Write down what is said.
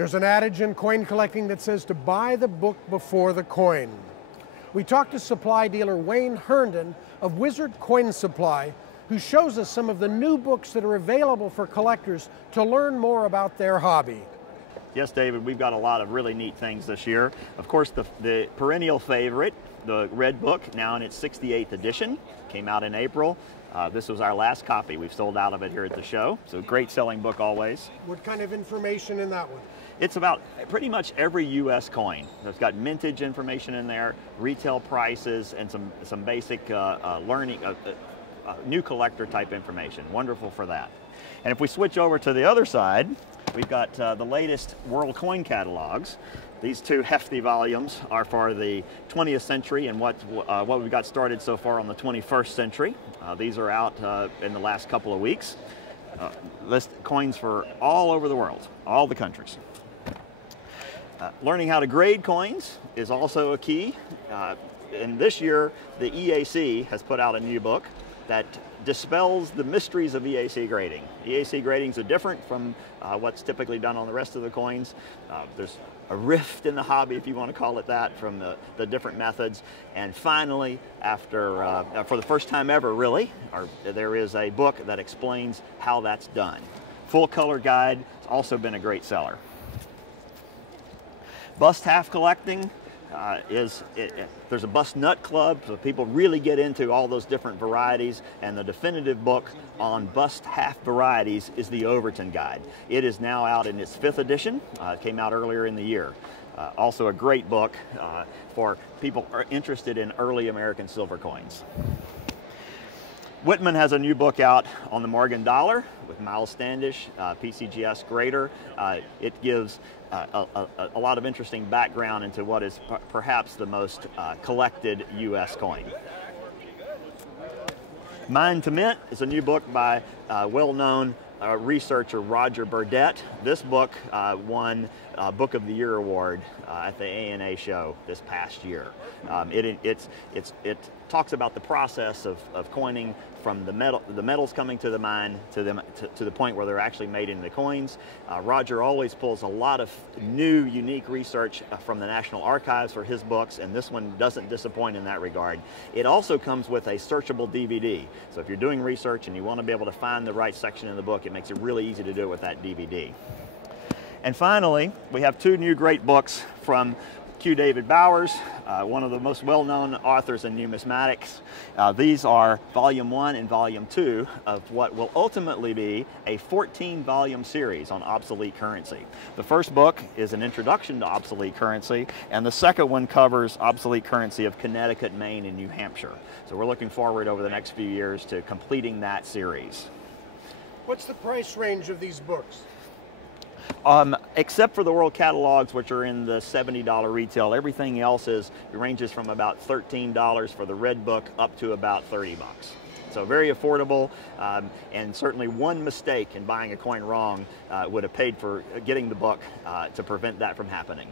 There's an adage in coin collecting that says to buy the book before the coin. We talked to supply dealer Wayne Herndon of Wizard Coin Supply, who shows us some of the new books that are available for collectors to learn more about their hobby. Yes, David, we've got a lot of really neat things this year. Of course, the perennial favorite, the Red Book, now in its 68th edition, came out in April. This was our last copy. We've sold out of it here at the show. So great selling book always. What kind of information in that one? It's about pretty much every U.S. coin. It's got mintage information in there, retail prices, and some basic learning, new collector type information. Wonderful for that. And if we switch over to the other side, we've got the latest world coin catalogs. These two hefty volumes are for the 20th century and what we've got started so far on the 21st century. These are out in the last couple of weeks. List coins for all over the world, all the countries. Learning how to grade coins is also a key. And this year, the EAC has put out a new book that dispels the mysteries of EAC grading. EAC gradings are different from what's typically done on the rest of the coins. There's a rift in the hobby, if you want to call it that, from the different methods. And finally, after for the first time ever, really, there is a book that explains how that's done. Full color guide has also been a great seller. Bust half collecting. There's a bust nut club, so people really get into all those different varieties, and the definitive book on bust half varieties is the Overton Guide. It is now out in its 5th edition. It came out earlier in the year. Also a great book for people who are interested in early American silver coins. Whitman has a new book out on the Morgan dollar with Miles Standish, PCGS grader. It gives a lot of interesting background into what is perhaps the most collected U.S. coin. Mine to Mint is a new book by well-known researcher Roger Burdett. This book won Book of the Year award at the ANA show this past year. It talks about the process of coining from the metals coming to the mine to the point where they're actually made into the coins. Roger always pulls a lot of new, unique research from the National Archives for his books, and this one doesn't disappoint in that regard. It also comes with a searchable DVD. So if you're doing research and you want to be able to find the right section in the book, it makes it really easy to do it with that DVD. And finally, we have two new great books from Q. David Bowers, one of the most well-known authors in numismatics. These are Volume 1 and Volume 2 of what will ultimately be a 14-volume series on obsolete currency. The first book is an introduction to obsolete currency, and the second one covers obsolete currency of Connecticut, Maine, and New Hampshire. So we're looking forward over the next few years to completing that series. What's the price range of these books? Except for the world catalogs, which are in the $70 retail, everything else ranges from about $13 for the Red Book up to about $30. So very affordable, and certainly one mistake in buying a coin wrong would have paid for getting the book to prevent that from happening.